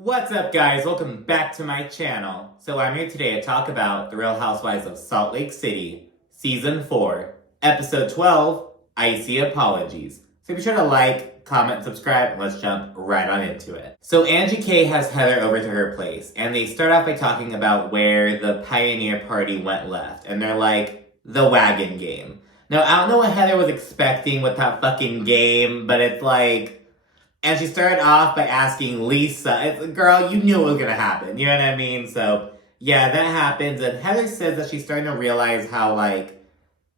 What's up, guys? Welcome back to my channel. So I'm here today to talk about The Real Housewives of Salt Lake City, Season 4, Episode 12, Icy Apologies. So be sure to like, comment, subscribe, and let's jump right on into it. So Angie K has Heather over to her place, and they start off by talking about where the Pioneer Party went left, and they're like, the wagon game. Now, I don't know what Heather was expecting with that fucking game, but it's like... And she started off by asking Lisa, girl, you knew it was going to happen. You know what I mean? So, yeah, that happens. And Heather says that she's starting to realize how,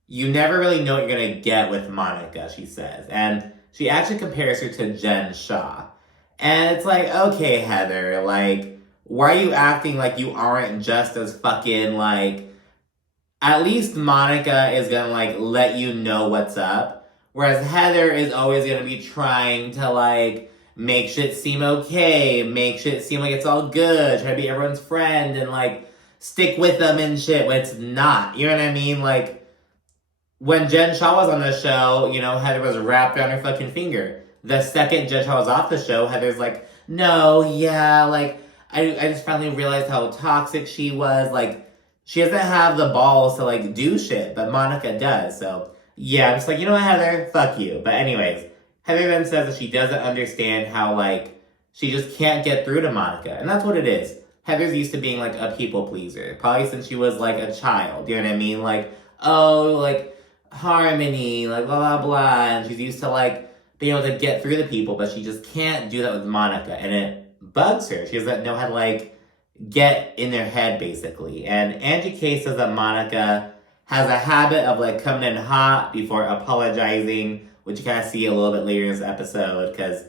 you never really know what you're going to get with Monica, she says. And she actually compares her to Jen Shah. And it's like, okay, Heather, why are you acting like you aren't just as fucking, at least Monica is going to, let you know what's up. Whereas Heather is always going to be trying to, make shit seem okay, make shit seem like it's all good, try to be everyone's friend, and, stick with them and shit when it's not. You know what I mean? When Jen Shah was on the show, Heather was wrapped around her fucking finger. The second Jen Shah was off the show, Heather's like, no, yeah, I just finally realized how toxic she was. She doesn't have the balls to, do shit, but Monica does, so... Yeah, I'm just like, you know what, Heather? Fuck you. But anyways, Heather then says that she doesn't understand how, she just can't get through to Monica. And that's what it is. Heather's used to being, a people pleaser. Probably since she was, a child. You know what I mean? Harmony, blah, blah, blah. And she's used to, being able to get through the people. But she just can't do that with Monica. And it bugs her. She doesn't know how to, get in their head, basically. And Angie K says that Monica... has a habit of, coming in hot before apologizing, which you kind of see a little bit later in this episode, because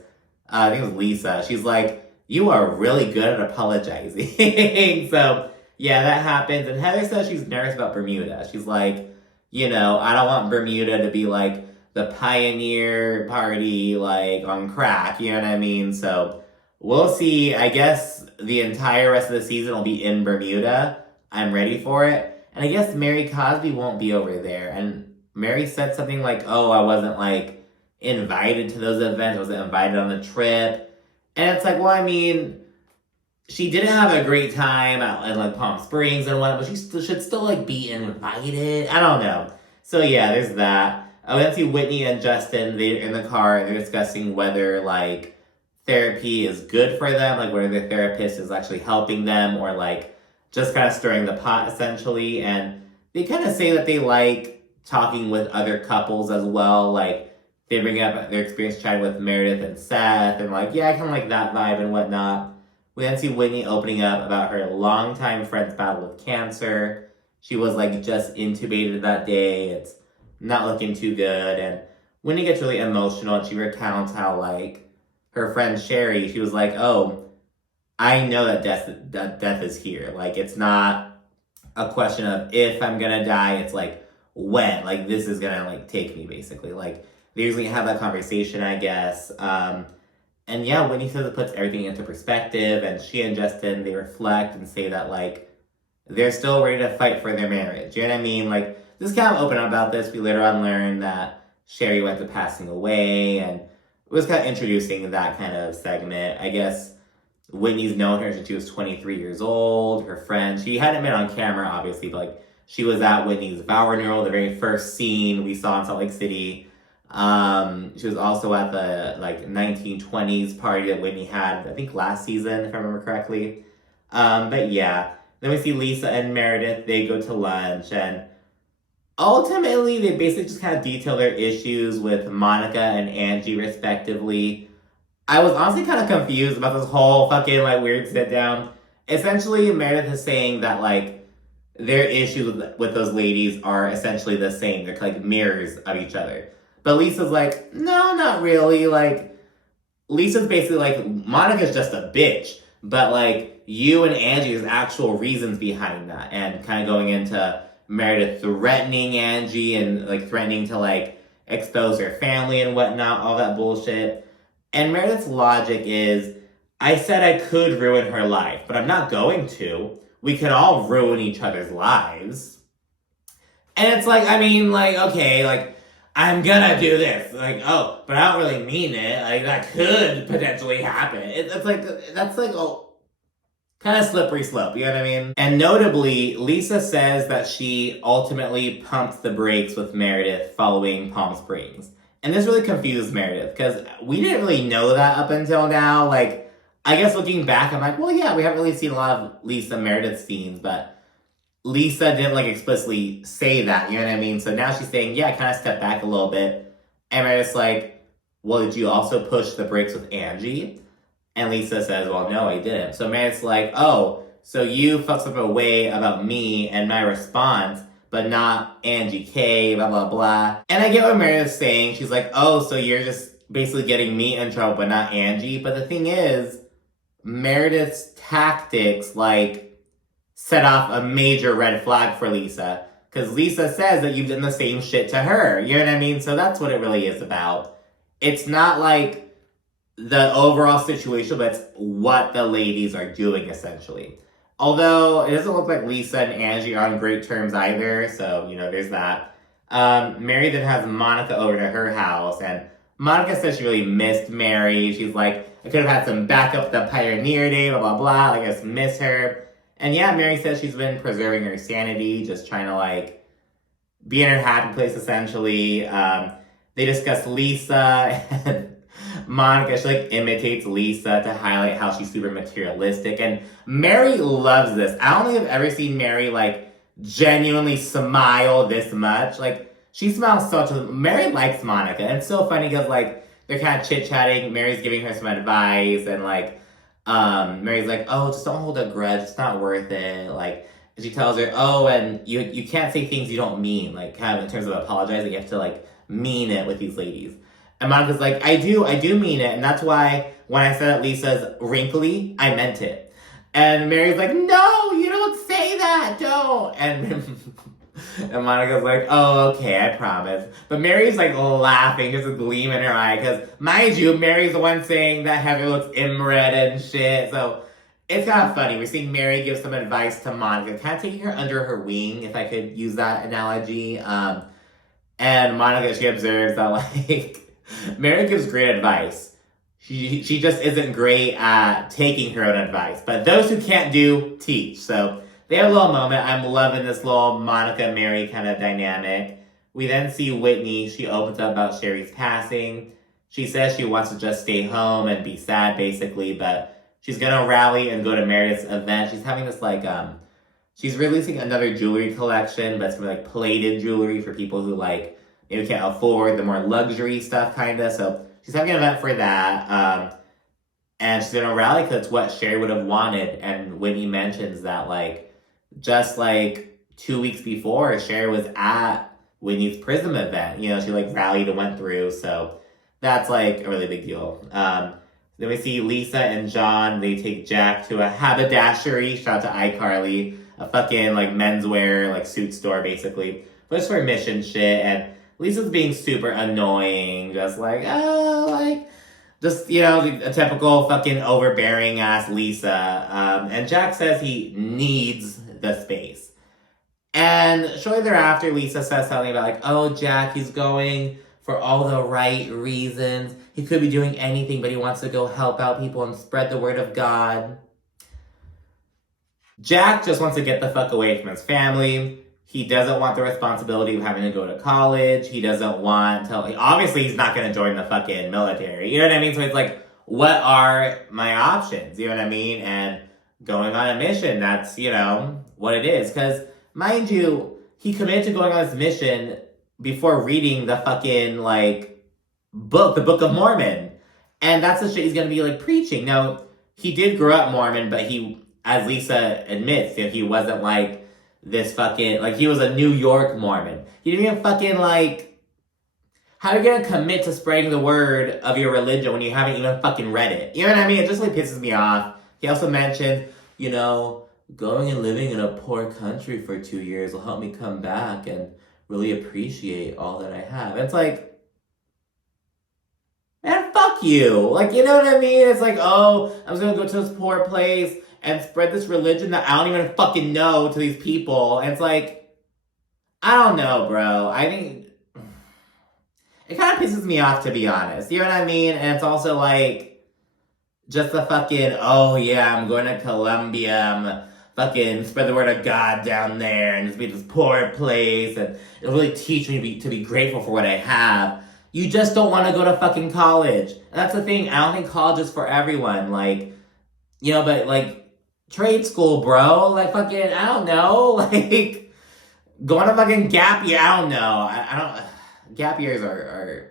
I think it was Lisa. She's like, you are really good at apologizing. So, yeah, that happens. And Heather says she's nervous about Bermuda. She's like, I don't want Bermuda to be, the Pioneer Party, on crack. You know what I mean? So, we'll see. I guess the entire rest of the season will be in Bermuda. I'm ready for it. And I guess Mary Cosby won't be over there. And Mary said something like, oh, I wasn't, invited to those events. I wasn't invited on the trip. And it's like, well, I mean, she didn't have a great time at Palm Springs and whatnot, but she should still, be invited. I don't know. So, yeah, there's that. We then see Whitney and Justin. They're in the car, and they're discussing whether, therapy is good for them, whether their therapist is actually helping them, or, just kind of stirring the pot, essentially. And they kind of say that they like talking with other couples as well. They bring up their experience chatting with Meredith and Seth. And, yeah, I kind of like that vibe and whatnot. We then see Whitney opening up about her longtime friend's battle with cancer. She was, just intubated that day. It's not looking too good. And Whitney gets really emotional, and she recounts how, her friend Sherry, she was like, oh, I know that death is here. It's not a question of if I'm gonna die, it's when. This is gonna take me, basically. They usually have that conversation, I guess. And yeah, Whitney says it puts everything into perspective, and she and Justin, they reflect and say that they're still ready to fight for their marriage. You know what I mean? This kind of open about this. We later on learned that Sherry went to passing away, and it was kind of introducing that kind of segment. I guess Whitney's known her since she was 23 years old. Her friend, she hadn't been on camera, obviously, but she was at Whitney's vow renewal, the very first scene we saw in Salt Lake City. She was also at the 1920s party that Whitney had, I think last season, if I remember correctly. But yeah, then we see Lisa and Meredith. They go to lunch, and ultimately they basically just kind of detail their issues with Monica and Angie, respectively. I was honestly kind of confused about this whole fucking, weird sit-down. Essentially, Meredith is saying that, their issues with those ladies are essentially the same. They're, mirrors of each other. But Lisa's like, no, not really. Lisa's basically Monica's just a bitch. But, you and Angie, there's actual reasons behind that. And kind of going into Meredith threatening Angie and, threatening to, expose her family and whatnot, all that bullshit. And Meredith's logic is, I said I could ruin her life, but I'm not going to. We can all ruin each other's lives. And it's okay, I'm gonna do this. Like, oh, but I don't really mean it. Like, that could potentially happen. It's like, that's like a kind of slippery slope, you know what I mean? And notably, Lisa says that she ultimately pumped the brakes with Meredith following Palm Springs. And this really confused Meredith, because we didn't really know that up until now. Like, I guess looking back, I'm like, well, yeah, we haven't really seen a lot of Lisa Meredith scenes, but Lisa didn't like explicitly say that, you know what I mean? So now she's saying, yeah, I kind of stepped back a little bit. And Meredith's like, well, did you also push the brakes with Angie? And Lisa says, well, no, I didn't. So Meredith's like, oh, so you fucked up a way about me and my response, but not Angie K, blah, blah, blah. And I get what Meredith's saying. She's like, oh, so you're just basically getting me in trouble, but not Angie. But the thing is, Meredith's tactics, like, set off a major red flag for Lisa. Because Lisa says that you've done the same shit to her. You know what I mean? So that's what it really is about. It's not like the overall situation, but it's what the ladies are doing, essentially. Although, it doesn't look like Lisa and Angie are on great terms either, so, you know, there's that. Mary then has Monica over to her house, and Monica says she really missed Mary. She's like, I could have had some backup the Pioneer Day, blah, blah, blah. Like, I just miss her. And yeah, Mary says she's been preserving her sanity, just trying to, like, be in her happy place, essentially. They discuss Lisa, and Monica, she, like, imitates Lisa to highlight how she's super materialistic. And Mary loves this. I don't think I've ever seen Mary, like, genuinely smile this much. Like, she smiles so much. Mary likes Monica. And it's so funny because, like, they're kind of chit-chatting. Mary's giving her some advice. And, like, Mary's like, oh, just don't hold a grudge. It's not worth it. Like, and she tells her, oh, and you can't say things you don't mean. Like, kind of in terms of apologizing, you have to, like, mean it with these ladies. And Monica's like, I do mean it. And that's why when I said that Lisa's wrinkly, I meant it. And Mary's like, no, you don't say that, don't. And Monica's like, oh, okay, I promise. But Mary's like laughing, just a gleam in her eye. Because, mind you, Mary's the one saying that Heather looks inbred and shit. So it's kind of funny. We're seeing Mary give some advice to Monica, kind of taking her under her wing, if I could use that analogy. And Monica, she observes that, like, Mary gives great advice. She just isn't great at taking her own advice. But those who can't do, teach. So they have a little moment. I'm loving this little Monica-Mary kind of dynamic. We then see Whitney. She opens up about Sherry's passing. She says she wants to just stay home and be sad, basically. But she's going to rally and go to Meredith's event. She's having this, like, she's releasing another jewelry collection. But it's going to be, like, plated jewelry for people who, like, maybe can't afford the more luxury stuff, kind of. So she's having an event for that. And she's going to rally because it's what Sherry would have wanted. And Whitney mentions that, like, just, like, 2 weeks before, Sherry was at Whitney's Prism event. You know, she, like, rallied and went through. So that's, like, a really big deal. Then we see Lisa and John. They take Jack to a haberdashery. Shout out to iCarly. A fucking, like, menswear, like, suit store, basically. But it's for mission shit. And Lisa's being super annoying, just like, oh, like, just, you know, a typical fucking overbearing ass Lisa. And Jack says he needs the space. And shortly thereafter, Lisa says something about, like, oh, Jack, he's going for all the right reasons. He could be doing anything, but he wants to go help out people and spread the word of God. Jack just wants to get the fuck away from his family. He doesn't want the responsibility of having to go to college. He doesn't want to... Obviously, he's not going to join the fucking military. You know what I mean? So it's like, what are my options? You know what I mean? And going on a mission, that's, you know, what it is. Because, mind you, he committed to going on this mission before reading the fucking, like, book, the Book of Mormon. And that's the shit he's going to be, like, preaching. Now, he did grow up Mormon, but he, as Lisa admits, you know, he wasn't, like, this fucking, like, he was a New York Mormon. He didn't even fucking, like, how are you gonna commit to spreading the word of your religion when you haven't even fucking read it? You know what I mean? It just, like, pisses me off. He also mentioned, you know, going and living in a poor country for 2 years will help me come back and really appreciate all that I have. It's like, man, fuck you. Like, you know what I mean? It's like, oh, I'm just gonna go to this poor place and spread this religion that I don't even fucking know to these people. And it's like, I don't know, bro. I think it kind of pisses me off, to be honest. You know what I mean? And it's also like, just the fucking, oh yeah, I'm going to Colombia, I'm fucking spread the word of God down there, and just be this poor place, and it'll really teach me to be grateful for what I have. You just don't want to go to fucking college. And that's the thing, I don't think college is for everyone. Like, you know, but like, trade school, bro. Like, fucking, I don't know. Like, going to fucking gap year, I don't know. I don't, gap years are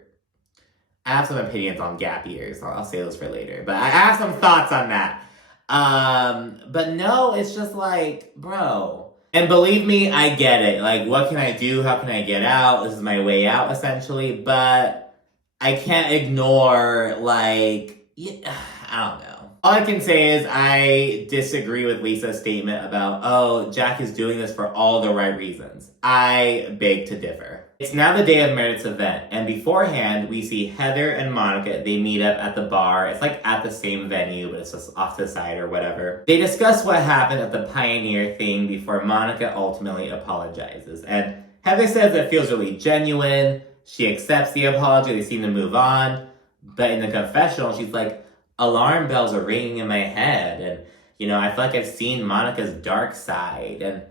I have some opinions on gap years. I'll save those for later. But I have some thoughts on that. But no, it's just like, bro. And believe me, I get it. Like, what can I do? How can I get out? This is my way out, essentially. But I can't ignore, like, I don't know. All I can say is I disagree with Lisa's statement about, oh, Jack is doing this for all the right reasons. I beg to differ. It's now the day of Meredith's event, and beforehand, we see Heather and Monica. They meet up at the bar. It's like at the same venue, but it's just off to the side or whatever. They discuss what happened at the Pioneer thing before Monica ultimately apologizes. And Heather says it feels really genuine. She accepts the apology. They seem to move on. But in the confessional, she's like, alarm bells are ringing in my head. And, you know, I feel like I've seen Monica's dark side. And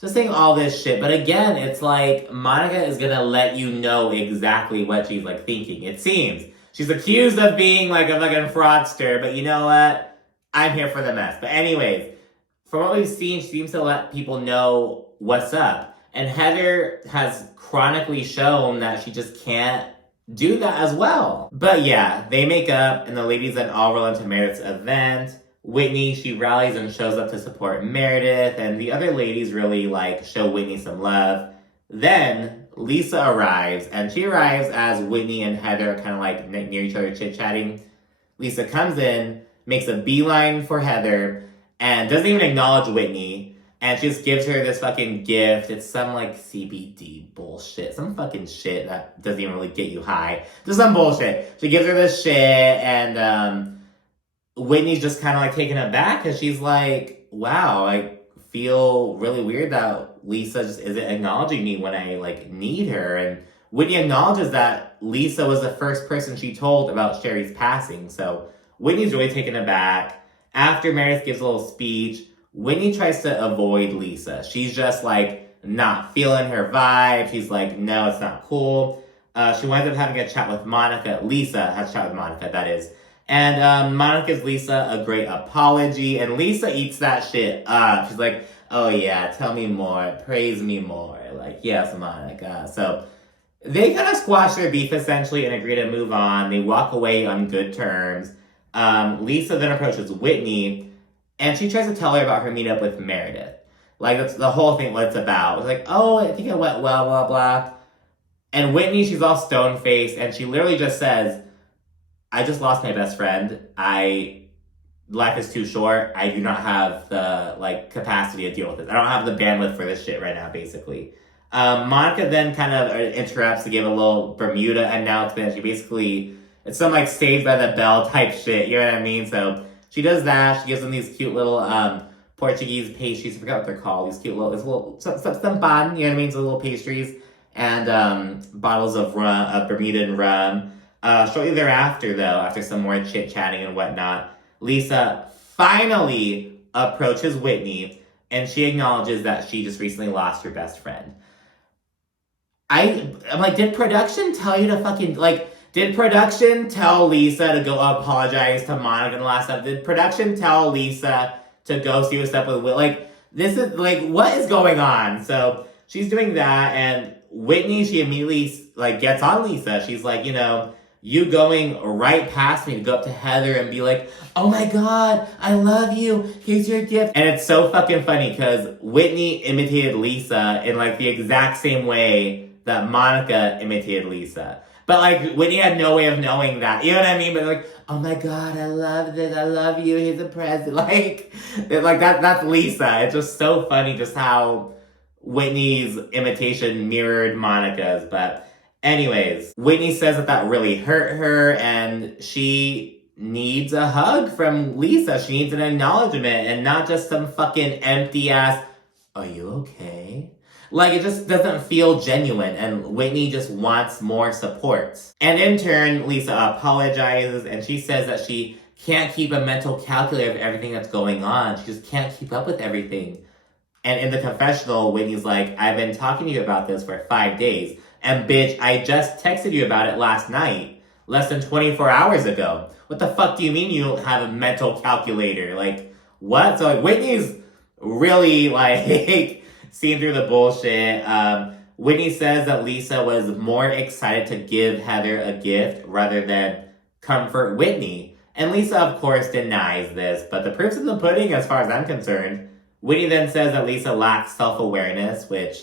just saying all this shit. But again, it's like Monica is gonna let you know exactly what she's like thinking. It seems. She's accused of being like a fucking fraudster, but you know what? I'm here for the mess. But anyways, from what we've seen, she seems to let people know what's up. And Heather has chronically shown that she just can't do that as well. But yeah, they make up and the ladies then all roll into Meredith's event. Whitney, she rallies and shows up to support Meredith, and the other ladies really, like, show Whitney some love. Then, Lisa arrives, and she arrives as Whitney and Heather are kind of, like, near each other chit-chatting. Lisa comes in, makes a beeline for Heather, and doesn't even acknowledge Whitney, and she just gives her this fucking gift. It's some, like, CBD bullshit. Some fucking shit that doesn't even really get you high. Just some bullshit. She gives her this shit, and, Whitney's just kind of like taken aback because she's like, wow, I feel really weird that Lisa just isn't acknowledging me when I like need her. And Whitney acknowledges that Lisa was the first person she told about Sherry's passing. So Whitney's really taken aback. After Meredith gives a little speech, Whitney tries to avoid Lisa. She's just like not feeling her vibe. She's like, no, it's not cool. She winds up having a chat with Monica. Lisa has a chat with Monica, that is. And Monica gives Lisa a great apology, and Lisa eats that shit up. She's like, oh yeah, tell me more, praise me more. Like, yes, Monica. So they kind of squash their beef, essentially, and agree to move on. They walk away on good terms. Lisa then approaches Whitney, and she tries to tell her about her meetup with Meredith. Like, that's the whole thing, what it's about. It's like, oh, I think it went well, blah, blah. And Whitney, she's all stone-faced, and she literally just says, I just lost my best friend. Life is too short. I do not have the, like, capacity to deal with this. I don't have the bandwidth for this shit right now, basically. Monica then kind of interrupts to give a little Bermuda announcement. She basically, it's some, like, Saved by the Bell type shit, you know what I mean? So she does that. She gives them these cute little Portuguese pastries. I forgot what they're called. These cute little, some pan, you know what I mean? So little pastries. And bottles of rum, of Bermudan rum. Shortly thereafter, though, after some more chit-chatting and whatnot, Lisa finally approaches Whitney, and she acknowledges that she just recently lost her best friend. I'm like, did production tell you to fucking, like, did production tell Lisa to go apologize to Monica and the last stuff? Did production tell Lisa to go see what's up with Whitney? Like, this is, like, what is going on? So, she's doing that, and Whitney, she immediately, like, gets on Lisa. She's like, you know, you going right past me to go up to Heather and be like, oh my God, I love you. Here's your gift. And it's so fucking funny because Whitney imitated Lisa in like the exact same way that Monica imitated Lisa. But like Whitney had no way of knowing that. You know what I mean? But like, oh my God, I love this. I love you. Here's a present. Like that's Lisa. It's just so funny just how Whitney's imitation mirrored Monica's. But anyways, Whitney says that really hurt her, and she needs a hug from Lisa. She needs an acknowledgement, and not just some fucking empty ass, are you okay? Like, it just doesn't feel genuine, and Whitney just wants more support. And in turn, Lisa apologizes, and she says that she can't keep a mental calculator of everything that's going on. She just can't keep up with everything. And in the confessional, Whitney's like, I've been talking to you about this for 5 days. And bitch, I just texted you about it last night, less than 24 hours ago. What the fuck do you mean you don't have a mental calculator? Like, what? So, like, Whitney's really, like, seeing through the bullshit. Whitney says that Lisa was more excited to give Heather a gift rather than comfort Whitney. And Lisa, of course, denies this, but the proof's in the pudding as far as I'm concerned. Whitney then says that Lisa lacks self-awareness, which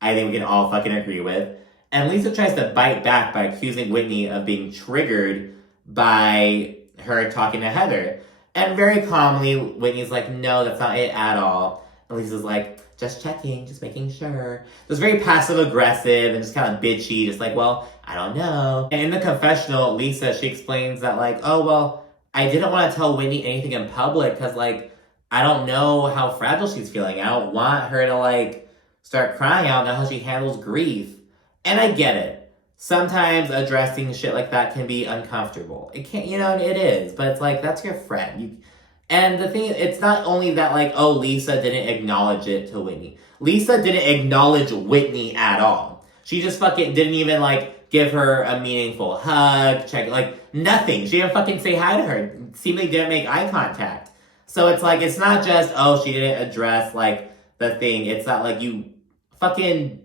I think we can all fucking agree with. And Lisa tries to bite back by accusing Whitney of being triggered by her talking to Heather. And very calmly, Whitney's like, no, that's not it at all. And Lisa's like, just checking, just making sure. Just very passive-aggressive and just kind of bitchy, just like, well, I don't know. And in the confessional, Lisa, she explains that, like, oh, well, I didn't want to tell Whitney anything in public because, like, I don't know how fragile she's feeling. I don't want her to, like, start crying. I don't know how she handles grief. And I get it. Sometimes addressing shit like that can be uncomfortable. It can't, it is. But it's like, that's your friend. And the thing, it's not only that, like, oh, Lisa didn't acknowledge it to Whitney. Lisa didn't acknowledge Whitney at all. She just fucking didn't even, like, give her a meaningful hug, check, like, nothing. She didn't fucking say hi to her. Seemingly didn't make eye contact. So it's like, it's not just, oh, she didn't address, like, the thing. It's not like you fucking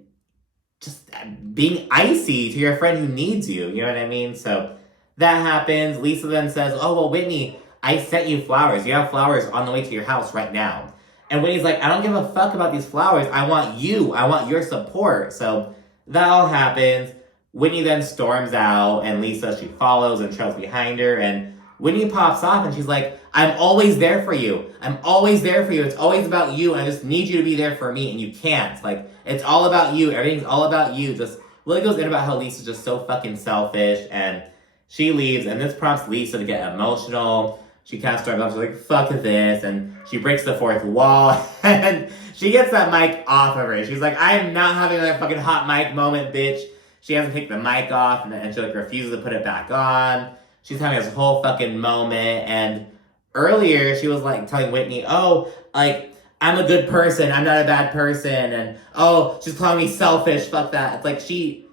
just being icy to your friend who needs you. You know what I mean? So that happens. Lisa then says, oh, well, Whitney, I sent you flowers. You have flowers on the way to your house right now. And Whitney's like, I don't give a fuck about these flowers. I want you. I want your support. So that all happens. Whitney then storms out, and Lisa, she follows and trails behind her. And Whitney pops off, and she's like, I'm always there for you. I'm always there for you. It's always about you. And I just need you to be there for me, and you can't. Like, it's all about you. Everything's all about you. Just really goes in about how Lisa's just so fucking selfish. And she leaves, and this prompts Lisa to get emotional. She kind of starts off, she's like, fuck this, and she breaks the fourth wall, and she gets that mic off of her. She's like, I am not having another fucking hot mic moment, bitch. She hasn't taken the mic off, and she, like, refuses to put it back on. She's having this whole fucking moment, and earlier, she was, like, telling Whitney, oh, like, I'm a good person, I'm not a bad person, and, oh, she's calling me selfish, fuck that. It's like,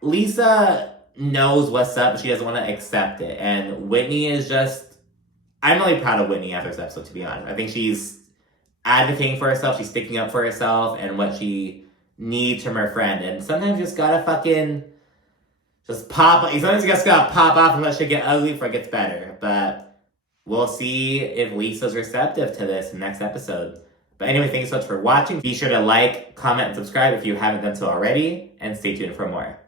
Lisa knows what's up, but she doesn't want to accept it, and Whitney is just, I'm really proud of Whitney after this episode, to be honest. I think she's advocating for herself, she's sticking up for herself and what she needs from her friend. And sometimes you just gotta fucking sometimes you just gotta pop off and let shit get ugly before it gets better. But we'll see if Lisa's receptive to this in the next episode. But anyway, thank you so much for watching. Be sure to like, comment, and subscribe if you haven't done so already. And stay tuned for more.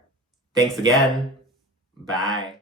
Thanks again. Bye.